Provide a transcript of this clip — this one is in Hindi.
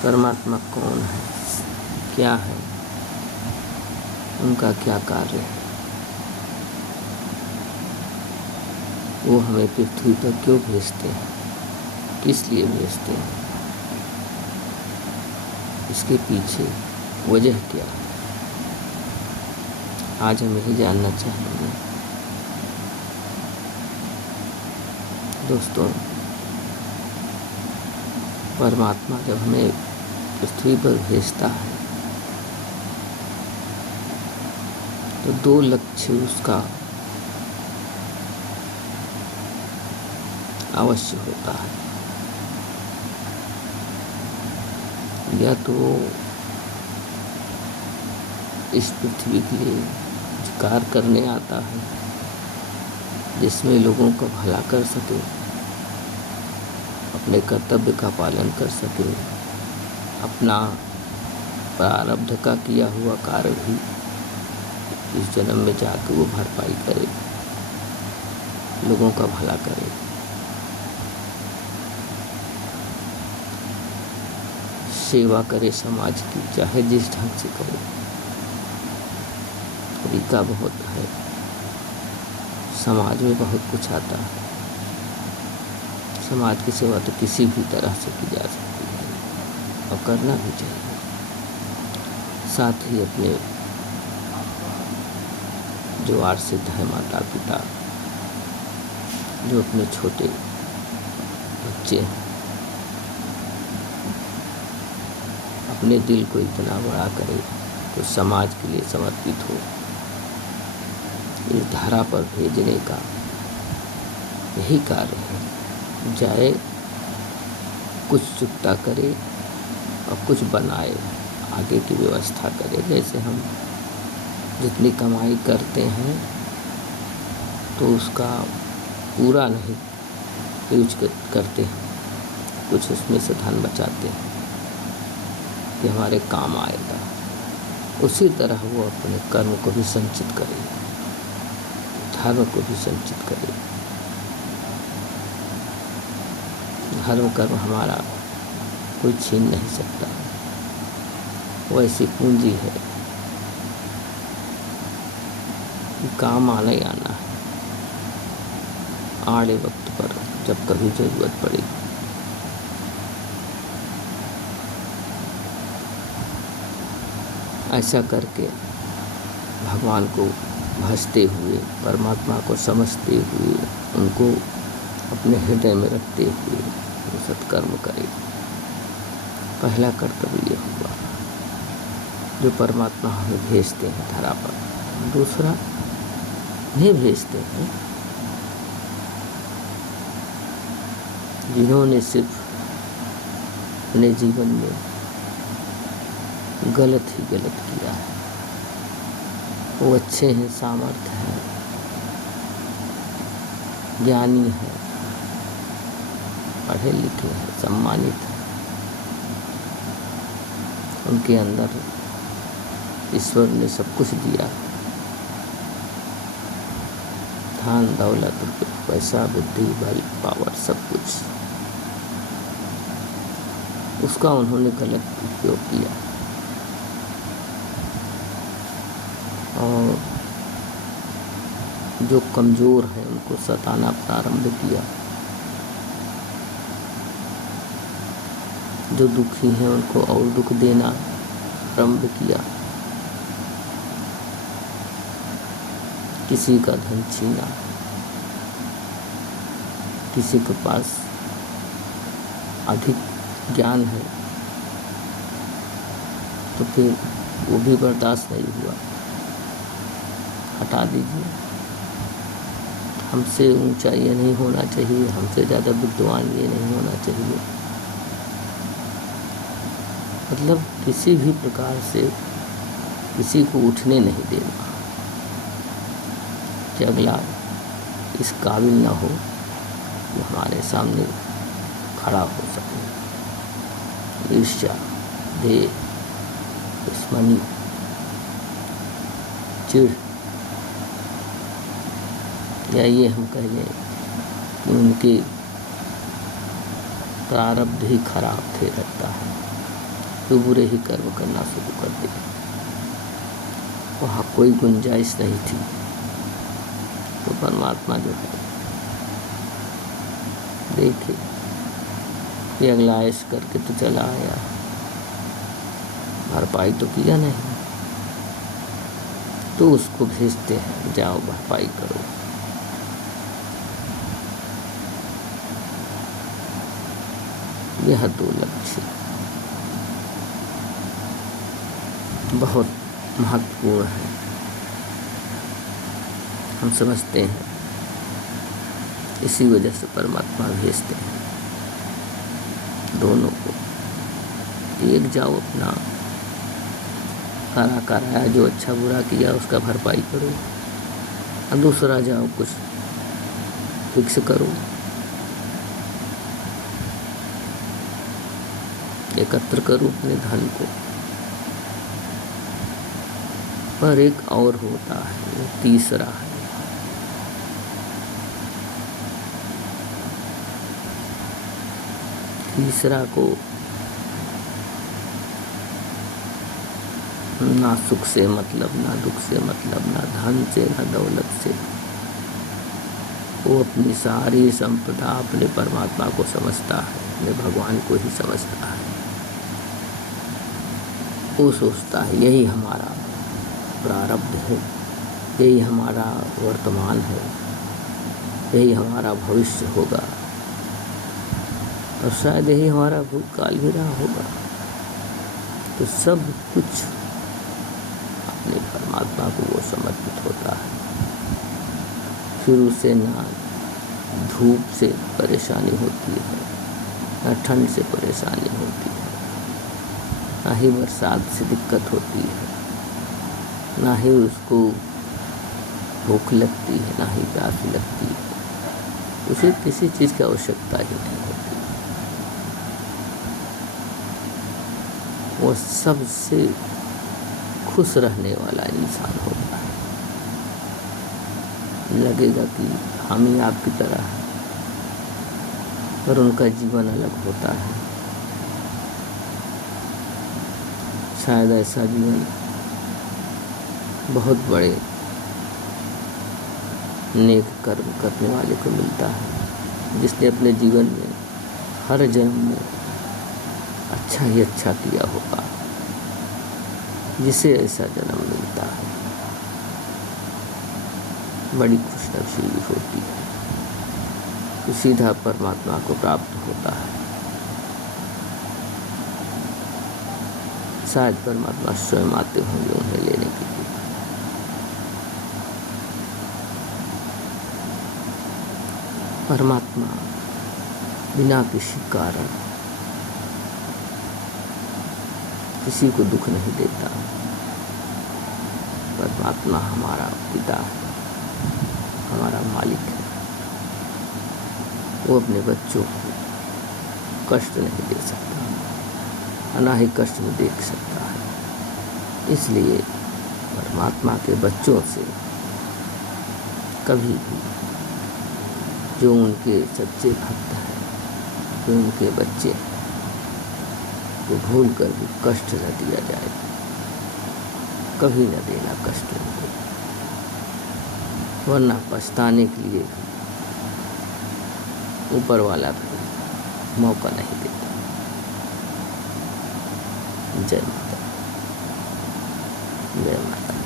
परमात्मा कौन है, क्या है, उनका क्या कार्य है, वो हमें पृथ्वी पर क्यों भेजते हैं, किस लिए भेजते हैं, इसके पीछे वजह क्या है, आज हम यही जानना चाहेंगे। दोस्तों, परमात्मा जब हमें पृथ्वी पर भेजता है तो दो लक्ष्य उसका अवश्य होता है। या तो इस पृथ्वी के लिए कुछ कार्य करने आता है जिसमें लोगों का भला कर सके, अपने कर्तव्य का पालन कर सके, अपना प्रारब्ध का किया हुआ कार्य भी इस जन्म में जाकर वो भरपाई करे, लोगों का भला करे। सेवा करे समाज की, चाहे जिस ढंग से करे। तरीका बहुत है, समाज में बहुत कुछ आता है। समाज की सेवा तो किसी भी तरह से की जा सकती है और करना भी चाहिए। साथ ही अपने जो आश्रित है, माता पिता, जो अपने छोटे बच्चे हैं, अपने दिल को इतना बड़ा करे तो समाज के लिए समर्पित हो, इस धारा पर भेजने का यही कार्य है। जाए, कुछ चुकता करे और कुछ बनाए, आगे की व्यवस्था करे। जैसे हम जितनी कमाई करते हैं तो उसका पूरा नहीं यूज करते हैं, कुछ उसमें से धन बचाते हैं कि हमारे काम आएगा। उसी तरह वो अपने कर्म को भी संचित करे, धर्म को भी संचित करे। धर्म कर्म हमारा कोई छीन नहीं सकता, वो ऐसी पूंजी है, काम आना ही आना है, आड़े वक्त पर जब कभी जरूरत पड़ेगी। ऐसा करके भगवान को भजते हुए, परमात्मा को समझते हुए, उनको अपने हृदय में रखते हुए वो सत्कर्म करे। पहला कर्तव्य यह हुआ जो परमात्मा हमें भेजते हैं धरा पर। दूसरा नहीं भेजते हैं जिन्होंने सिर्फ अपने जीवन में गलत ही गलत किया है। वो अच्छे हैं, सामर्थ्य है, ज्ञानी है, पढ़े लिखे हैं, सम्मानित है, उनके अंदर ईश्वर ने सब कुछ दिया, धन दौलत, पैसा, बुद्धि, बल, पावर, सब कुछ। उसका उन्होंने गलत उपयोग किया और जो कमज़ोर हैं उनको सताना प्रारंभ किया, जो दुखी हैं उनको और दुख देना प्रारंभ किया, किसी का धन छीना, किसी के पास अधिक ज्ञान है तो फिर वो भी बर्दाश्त नहीं हुआ, हटा दीजिए, हमसे ऊंचा ये नहीं होना चाहिए, हमसे ज़्यादा विद्वान ये नहीं होना चाहिए। मतलब किसी भी प्रकार से किसी को उठने नहीं देना कि अगला इस काबिल न हो कि हमारे सामने खड़ा हो सके। ईर्ष्या, देह, दुश्मनी, चिढ़, या ये हम कह लें कि उनके प्रारब्ध ही खराब थे लगता है, तो बुरे ही कर्म करना शुरू कर दे। वहाँ कोई गुंजाइश नहीं थी। तो परमात्मा जो है देखे ये अगला ऐश करके तो चला आया, भरपाई तो किया नहीं, तो उसको भेजते हैं जाओ भरपाई करो। यह दो लक्ष्य बहुत महत्वपूर्ण है। हम समझते हैं इसी वजह से परमात्मा भेजते हैं दोनों को। एक जाओ अपना करा कराया जो अच्छा बुरा किया उसका भरपाई करो, और दूसरा जाओ कुछ फिक्स करो, एकत्र करो अपने धन को। पर एक और होता है, वो तीसरा है। तीसरा को ना सुख से मतलब, ना दुख से मतलब, ना धन से, ना दौलत से। वो अपनी सारी संपदा अपने परमात्मा को समझता है, अपने भगवान को ही समझता है। वो सोचता है यही हमारा प्रारब्ध है, यही हमारा वर्तमान है, यही हमारा भविष्य होगा, और शायद यही हमारा भूतकाल भी रहा होगा। तो सब कुछ अपने परमात्मा को वो समर्पित होता है। फिर उसे ना धूप से परेशानी होती है, ना ठंड से परेशानी होती है, ना ही बरसात से दिक्कत होती है, ना ही उसको भूख लगती है, ना ही प्यास लगती है। उसे किसी चीज़ की आवश्यकता ही नहीं होती। वो सबसे खुश रहने वाला इंसान होता है। लगेगा कि हम ही आपकी तरह हैं, पर उनका जीवन अलग होता है। शायद ऐसा जीवन बहुत बड़े नेक कर्म करने वाले को मिलता है, जिसने अपने जीवन में हर जन्म में अच्छा ही अच्छा किया होगा, जिसे ऐसा जन्म मिलता है। बड़ी खुशनसीबी होती है कि सीधा परमात्मा को प्राप्त होता है। शायद परमात्मा स्वयं आते होंगे उन्हें लेने के लिए। परमात्मा बिना किसी कारण किसी को दुख नहीं देता। परमात्मा हमारा पिता है, हमारा मालिक है। वो अपने बच्चों को कष्ट नहीं दे सकता, ना ही कष्ट में देख सकता है। इसलिए परमात्मा के बच्चों से कभी भी जो उनके सच्चे भक्त हैं, जो उनके बच्चे हैं, वो भूल कर भी कष्ट न दिया जाए। कभी न देना कष्ट उनको, वरना पछताने के लिए भी ऊपर वाला भी मौका नहीं देता। जय माता, जय माता।